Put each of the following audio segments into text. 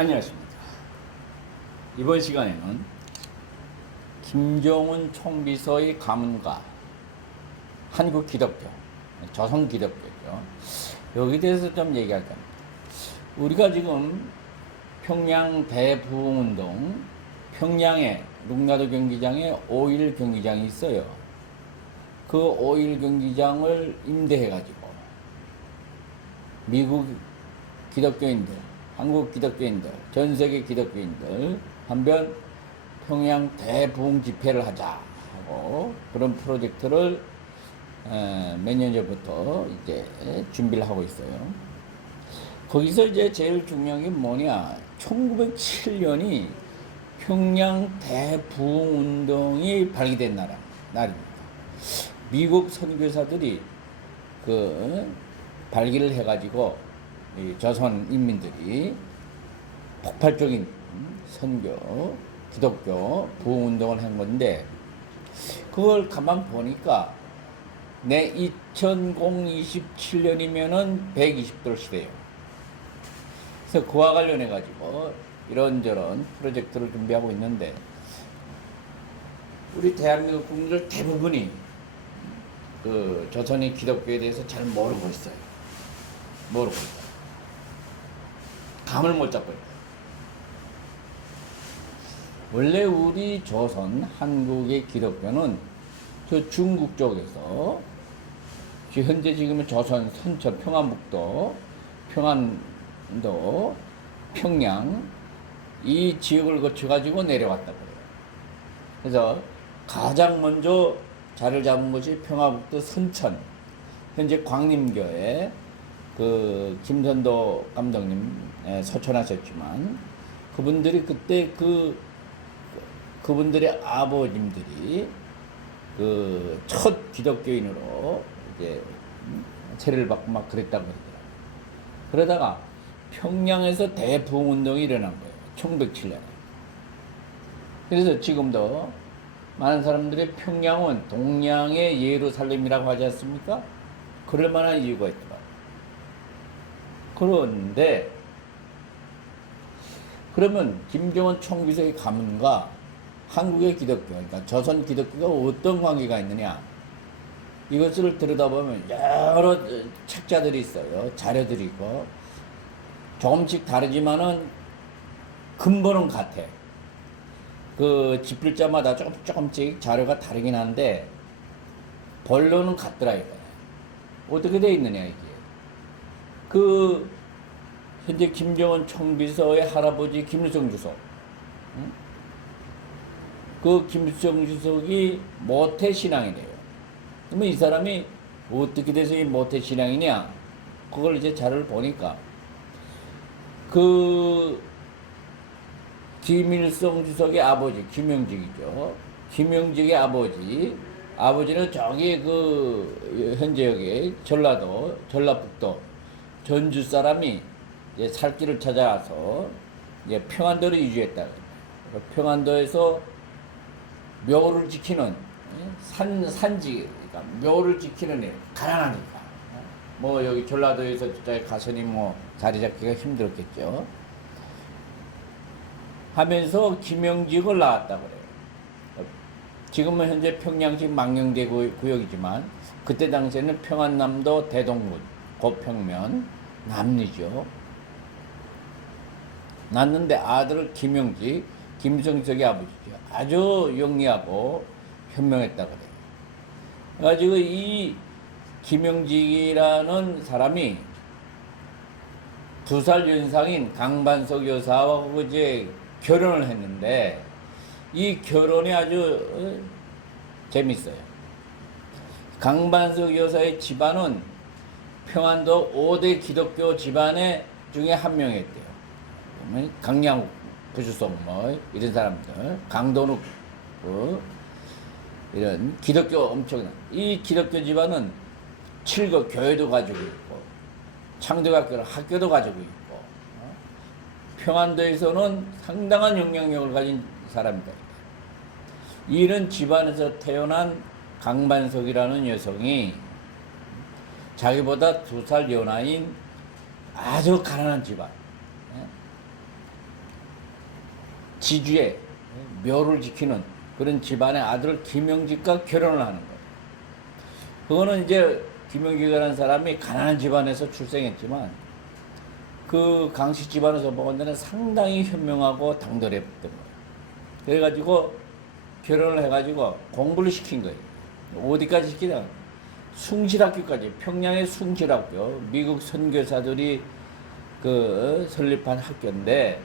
안녕하십니까. 이번 시간에는 김정은 총비서의 가문과 한국 기독교, 조선 기독교죠. 여기 대해서 좀 얘기할 겁니다. 우리가 지금 평양 대부흥운동, 평양에 룽나드 경기장에 5.1 경기장이 있어요. 그 5.1 경기장을 임대해가지고 미국 기독교인들, 한국 기독교인들, 전 세계 기독교인들 한번 평양 대부흥 집회를 하자 하고 그런 프로젝트를 몇 년 전부터 이제 준비를 하고 있어요. 거기서 이제 제일 중요한 게 뭐냐? 1907년이 평양 대부흥 운동이 발기된 날입니다. 미국 선교사들이 그 발기를 해가지고 이 조선 인민들이 폭발적인 선교, 기독교 부흥 운동을 한 건데 그걸 가만 보니까 내 2027년이면은 120돌 시대예요. 그래서 그와 관련해 가지고 이런저런 프로젝트를 준비하고 있는데 우리 대한민국 국민들 대부분이 그 조선의 기독교에 대해서 잘 모르고 있어요. 모르고 있어요. 감을 못 잡고 있어요. 원래 우리 조선, 한국의 기독교는 저 중국 쪽에서 현재 지금은 조선, 선천, 평안북도, 평안도, 평양 이 지역을 거쳐가지고 내려왔다고 그래요. 그래서 가장 먼저 자리를 잡은 것이 평안북도 선천, 현재 광림교회 그 김선도 감독님 서천하셨지만 그분들이 그때 그분들의 아버님들이 그 첫 기독교인으로 이제 세례를 받고 막 그랬다고 그러더라고요. 그러다가 평양에서 대부흥운동이 일어난 거예요. 1907년에. 그래서 지금도 많은 사람들이 평양은 동양의 예루살렘이라고 하지 않습니까? 그럴 만한 이유가 있더라고요. 그런데 그러면 김정은 총비서의 가문과 한국의 기독교, 그러니까 조선 기독교가 어떤 관계가 있느냐? 이것을 들여다보면 여러 책자들이 있어요. 자료들이 있고 조금씩 다르지만은 근본은 같아. 그 집필자마다 조금씩 자료가 다르긴 한데 본론은 같더라 이거야. 어떻게 돼 있느냐 이게. 그 현재 김정은 총비서의 할아버지 김일성 주석, 응? 그 김일성 주석이 모태 신앙이래요. 그러면 이 사람이 어떻게 돼서 이 모태 신앙이냐? 그걸 이제 자료를 보니까 그 김일성 주석의 아버지 김영직이죠. 김영직의 아버지는 저기 그 현재 여기 전라도, 전라북도 전주 사람이 이제 살 길을 찾아와서 이제 평안도를 이주했다. 평안도에서 묘를 지키는 산지, 그러니까 묘를 지키는 일, 가난하니까. 뭐 여기 전라도에서 진짜 가서니 뭐 자리 잡기가 힘들었겠죠. 하면서 김영직을 낳았다고 그래요. 지금은 현재 평양시 망령대 구역이지만 그때 당시에는 평안남도 대동군, 고평면, 남리죠. 낳는데 아들을 김영직, 김성석의 아버지죠. 아주 영리하고 현명했다고 그래요. 그래가지고 이 김영직이라는 사람이 2살 연상인 강반석 여사하고 이제 결혼을 했는데 이 결혼이 아주 재밌어요. 강반석 여사의 집안은 평안도 5대 기독교 집안의 중에 한 명이었대요. 강양 부주성 뭐 이런 사람들, 강도룩 이런 기독교 엄청난 이 기독교 집안은 7급 교회도 가지고 있고 창조학교를 학교도 가지고 있고 평안도에서는 상당한 영향력을 가진 사람이다. 이런 집안에서 태어난 강반석이라는 여성이 자기보다 2살 연하인 아주 가난한 집안, 지주의 묘를 지키는 그런 집안의 아들 김영직과 결혼을 하는 거예요. 그거는 이제 김영직이라는 사람이 가난한 집안에서 출생했지만 그 강씨 집안에서 보건 데는 상당히 현명하고 당돌했던 거예요. 그래가지고 결혼을 해가지고 공부를 시킨 거예요. 어디까지 시키냐? 숭실학교까지, 평양의 숭실학교, 미국 선교사들이 그 설립한 학교인데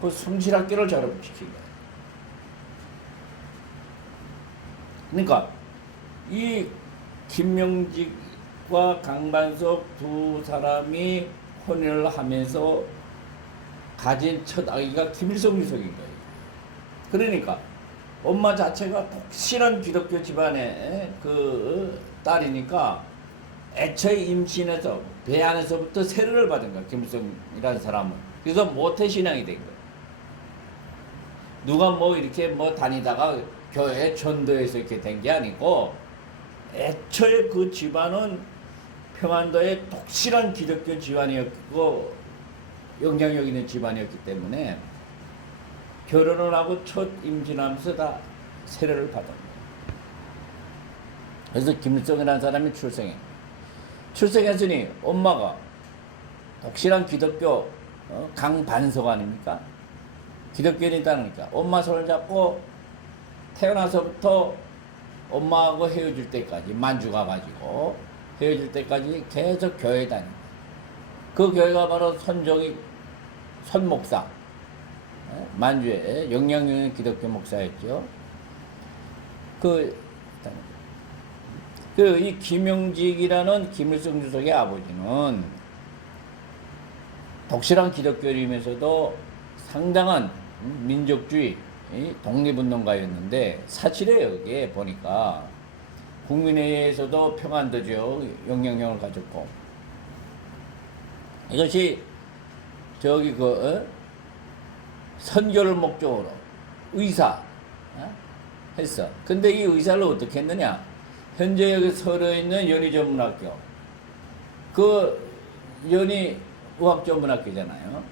그 숭실학교를 졸업시킨 거예요. 그러니까 이 김명직과 강반석 두 사람이 혼인을 하면서 가진 첫 아기가 김일성 주석인 거예요. 그러니까 엄마 자체가 독실한 기독교 집안의 그 딸이니까 애초에 임신해서 배 안에서부터 세례를 받은 거야. 김일성이라는 사람은. 그래서 모태신앙이 된 거야. 누가 뭐 이렇게 뭐 다니다가 교회 전도해서 이렇게 된 게 아니고 애초에 그 집안은 평안도의 독실한 기독교 집안이었고 영향력 있는 집안이었기 때문에 결혼을 하고 첫 임신하면서 다 세례를 받은 거예요. 그래서 김일성이라는 사람이 출생했으니 엄마가 독실한 기독교 강반석 아닙니까? 기독교인이다니까 엄마 손을 잡고 태어나서부터 엄마하고 헤어질 때까지 만주 가가지고 헤어질 때까지 계속 교회 다니고 그 교회가 바로 손 목사 만주의 영향력 있는 기독교 목사였죠. 이 김영직이라는 김일성 주석의 아버지는 독실한 기독교이면서도 상당한 민족주의 독립운동가였는데 사실에 여기에 보니까 국민회의에서도 평안도 지역 영향력을 가졌고 이것이 선교를 목적으로 의사 했어. 근데 이 의사를 어떻게 했느냐? 현재 여기 서울에 있는 연희전문학교 그 연희의학전문학교잖아요.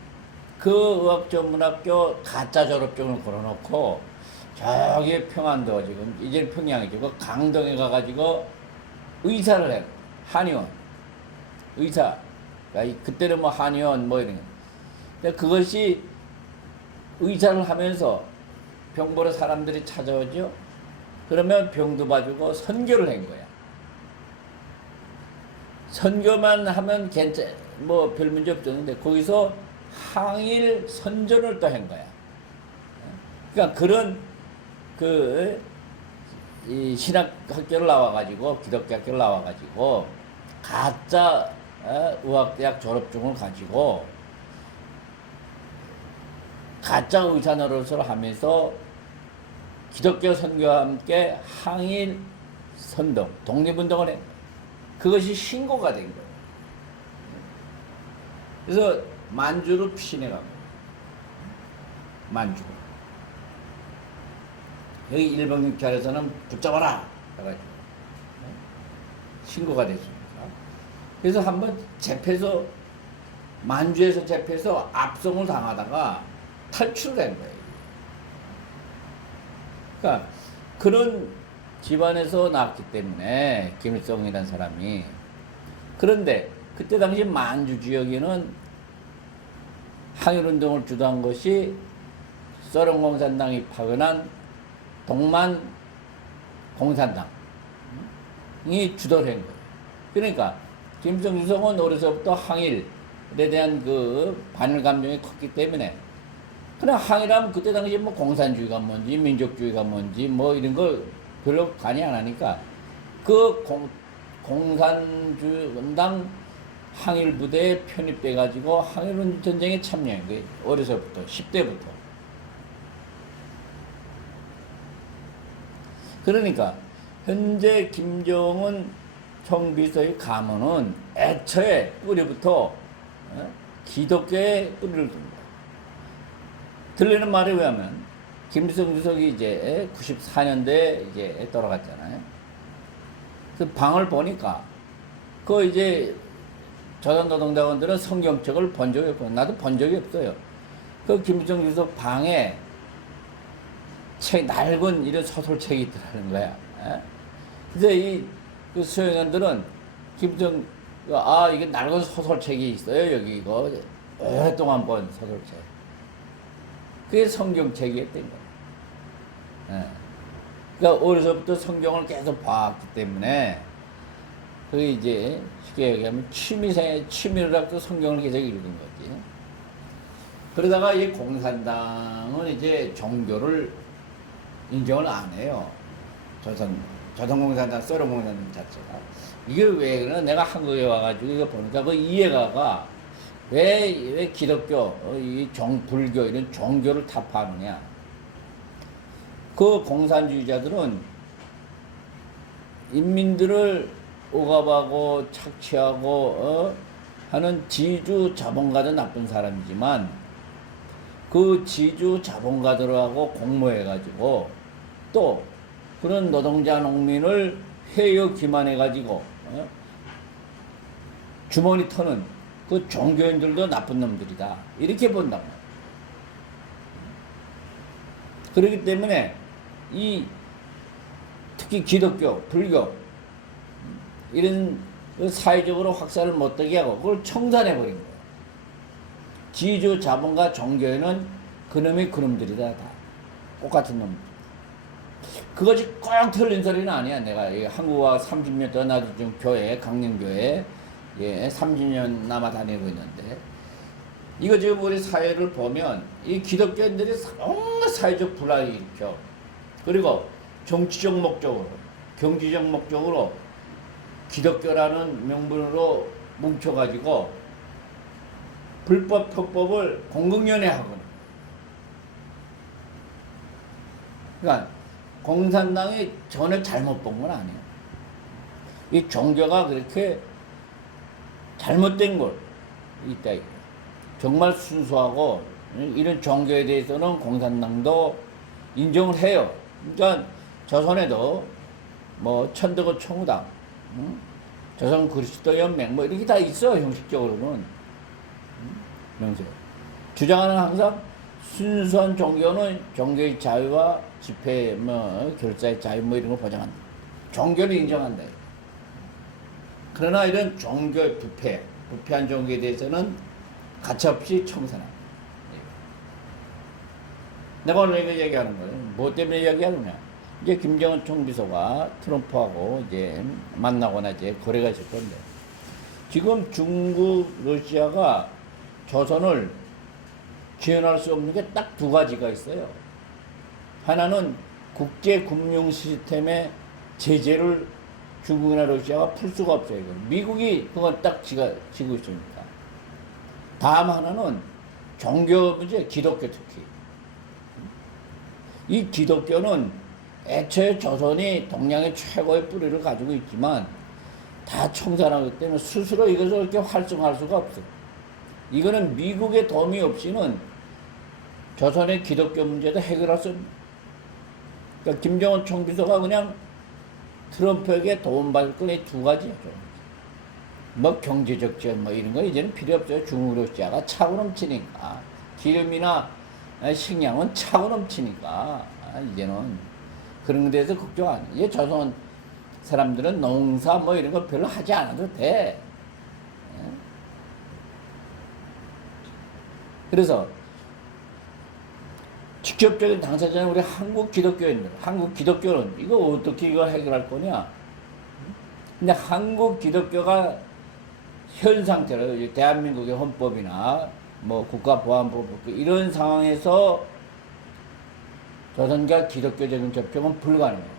그 의학전문학교 가짜 졸업증을 걸어놓고 저기 평안도 지금 이제는 평양이죠. 그 강동에 가가지고 의사를 해. 한의원 의사. 그러니까 그때는 뭐 한의원 뭐 이런 거. 근데 그것이 의사를 하면서 병 보러 사람들이 찾아오죠. 그러면 병도 봐주고 선교를 한 거야. 선교만 하면 뭐 별 문제 없었는데 거기서 항일 선전을 또 한 거야. 그러니까 그런 이 신학학교를 나와가지고 기독교 학교를 나와가지고 가짜 의학대학 졸업증을 가지고 가짜 의사 노릇을 하면서 기독교 선교와 함께 항일 선동, 독립운동을 해. 그것이 신고가 된 거예요. 그래서 만주로 피신해간 거예요. 만주. 여기 일본 경찰에서는 붙잡아라! 해가지고 신고가 됐습니다. 그래서 한번 만주에서 잡혀서 압송을 당하다가 탈출된 거예요. 그러니까 그런 집안에서 나왔기 때문에 김일성이라는 사람이 그런데 그때 당시 만주 지역에는 항일운동을 주도한 것이 소련공산당이 파견한 동만공산당이 주도를 한 거예요. 그러니까 김일성 주석은 어려서부터 항일에 대한 그 반일 감정이 컸기 때문에 그냥 항일하면 그때 당시 뭐 공산주의가 뭔지 민족주의가 뭔지 뭐 이런 거 별로 관여 안 하니까 그 공산주의당 항일 부대에 편입돼 가지고 항일 전쟁에 참여한 거예요. 어려서부터 10대부터. 그러니까 현재 김정은 총비서의 가문은 애초에 뿌리부터 기독교의 뿌리를 둔다. 들리는 말에 의하면 김일성 주석이 이제 94년대에 이제 돌아갔잖아요. 그 방을 보니까 그 이제 조선노동당원들은 성경책을 본 적이 없고 나도 본 적이 없어요. 그 김일성 주석 방에 낡은 이런 소설책이 있더라는 거야. 예? 그래서 그 수행원들은 기부정 이게 낡은 소설책이 있어요. 여기 이거 오랫동안 본 소설책. 그게 성경책이었던 거예요. 예. 그러니까 어려서부터 성경을 계속 봐왔기 때문에 그게 이제 쉽게 얘기하면 취미로 갖고 성경을 계속 읽은 거지. 그러다가 이 공산당은 이제 종교를 인정을 안 해요. 조선공산당, 소련공산당 자체가. 이게 왜 그러나 내가 한국에 와가지고 이거 보니까 그 이해가가 왜 기독교, 불교 이런 종교를 타파하느냐. 그 공산주의자들은 인민들을 억압하고 착취하고 하는 지주 자본가도 나쁜 사람이지만 그 지주 자본가들하고 공모해가지고 또 그런 노동자 농민을 회유 기만해가지고 주머니 터는 그 종교인들도 나쁜 놈들이다. 이렇게 본다고. 그렇기 때문에 특히 기독교, 불교 이런 사회적으로 확산을 못되게 하고 그걸 청산해버린 거예요. 지주 자본가 종교에는 그놈이 그놈들이다. 다 똑같은 놈들. 그것이 꼭 틀린 소리는 아니야. 내가 한국과 30년 동안 나도 지금 강릉교회 30년 남아 다니고 있는데 이거 지금 우리 사회를 보면 이 기독교인들이 온갖 사회적 불화를 일으켜. 그리고 정치적 목적으로, 경제적 목적으로 기독교라는 명분으로 뭉쳐가지고 불법 편법을 공공연해하거든. 그러니까 공산당이 전혀 잘못 본 건 아니에요. 이 종교가 그렇게 잘못된 걸 있다. 정말 순수하고 이런 종교에 대해서는 공산당도 인정을 해요. 그러니까 조선에도 뭐 천도교 총우당, 조선 그리스도연맹 뭐 이렇게 다 있어. 형식적으로는 명세 주장하는 항상 순수한 종교는 종교의 자유와 집회 결사의 자유 이런 걸 보장한다. 종교를 인정한다. 그러나 이런 종교의 부패한 종교에 대해서는 가차없이 청산한다. 내가 오늘 이거 얘기하는 거예요. 뭐 때문에 얘기하느냐? 이제 김정은 총비서가 트럼프하고 이제 만나거나 이제 거래가 있을 건데, 지금 중국, 러시아가 조선을 지원할 수 없는 게 딱 두 가지가 있어요. 하나는 국제 금융 시스템의 제재를 중국이나 러시아가 풀 수가 없어요. 미국이 그건 딱 지고 있으니까. 다음 하나는 종교 문제, 기독교 특히. 이 기독교는 애초에 조선이 동양의 최고의 뿌리를 가지고 있지만 다 청산하기 때문에 스스로 이것을 이렇게 활성화할 수가 없어요. 이거는 미국의 도움이 없이는 조선의 기독교 문제도 해결할 수 없는. 그러니까 김정은 총비서가 그냥 트럼프에게 도움받을 건 이 두 가지죠. 뭐 경제적 지원 뭐 이런 거 이제는 필요 없어요. 중국 러시아가 차고 넘치니까. 기름이나 식량은 차고 넘치니까 이제는 그런 데서 걱정 안 해. 이제 조선 사람들은 농사 뭐 이런 거 별로 하지 않아도 돼. 그래서 직접적인 당사자는 우리 한국 기독교인들, 한국 기독교는 이거 어떻게 이거 해결할 거냐? 근데 한국 기독교가 현 상태로 대한민국의 헌법이나 뭐 국가보안법 이런 상황에서 조선과 기독교적인 접촉은 불가능해요.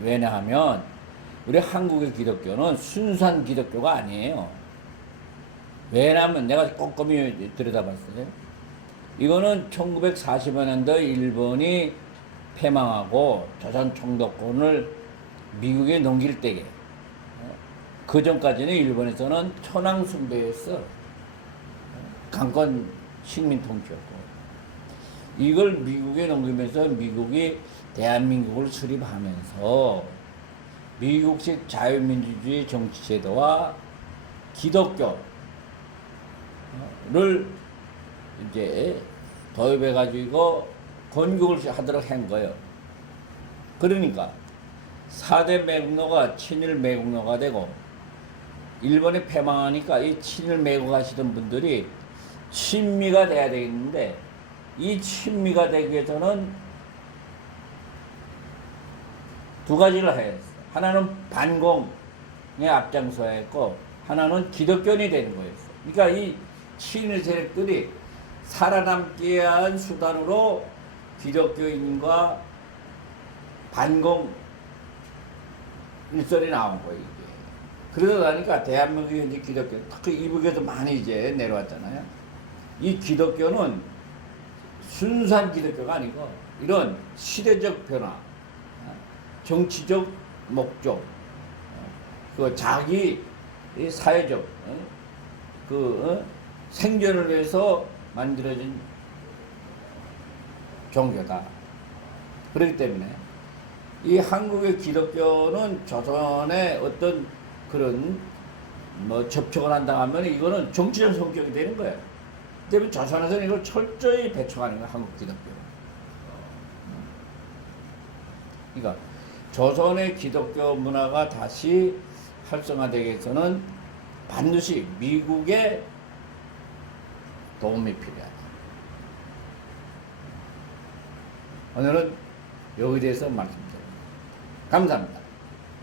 왜냐하면 우리 한국의 기독교는 순수한 기독교가 아니에요. 왜냐하면 내가 꼼꼼히 들여다봤어요. 이거는 1940여 년도 일본이 패망하고 조선 총독권을 미국에 넘길 때게, 그 전까지는 일본에서는 천황 숭배였어. 강권 식민 통치였고, 이걸 미국에 넘기면서 미국이 대한민국을 수립하면서 미국식 자유민주주의 정치제도와 기독교를 이제 도입해가지고 건국을 하도록 한 거예요. 그러니까 4대 매국노가 친일 매국노가 되고 일본이 패망하니까 이 친일 매국하시던 분들이 친미가 돼야 되겠는데 이 친미가 되기 위해서는 두 가지를 해야 했어요. 하나는 반공에 앞장서야 했고 하나는 기독교인이 되는 거였어요. 그러니까 이 친일 세력들이 살아남기 위한 수단으로 기독교인과 반공 일설이 나온 거예요, 이게. 그러다 보니까 대한민국의 이제 기독교, 특히 이북에도 많이 이제 내려왔잖아요. 이 기독교는 순수한 기독교가 아니고 이런 시대적 변화, 정치적 목적, 그 자기 사회적 생존을 위해서 만들어진 종교다. 그렇기 때문에 이 한국의 기독교는 조선의 어떤 그런 뭐 접촉을 한다 하면 이거는 정치적 성격이 되는 거예요. 때문에 조선에서는 이걸 철저히 배척하는 거예요, 한국 기독교. 그러니까 조선의 기독교 문화가 다시 활성화되기 위해서는 반드시 미국의 도움이 필요하다. 오늘은 여기에 대해서 말씀드립니다. 감사합니다.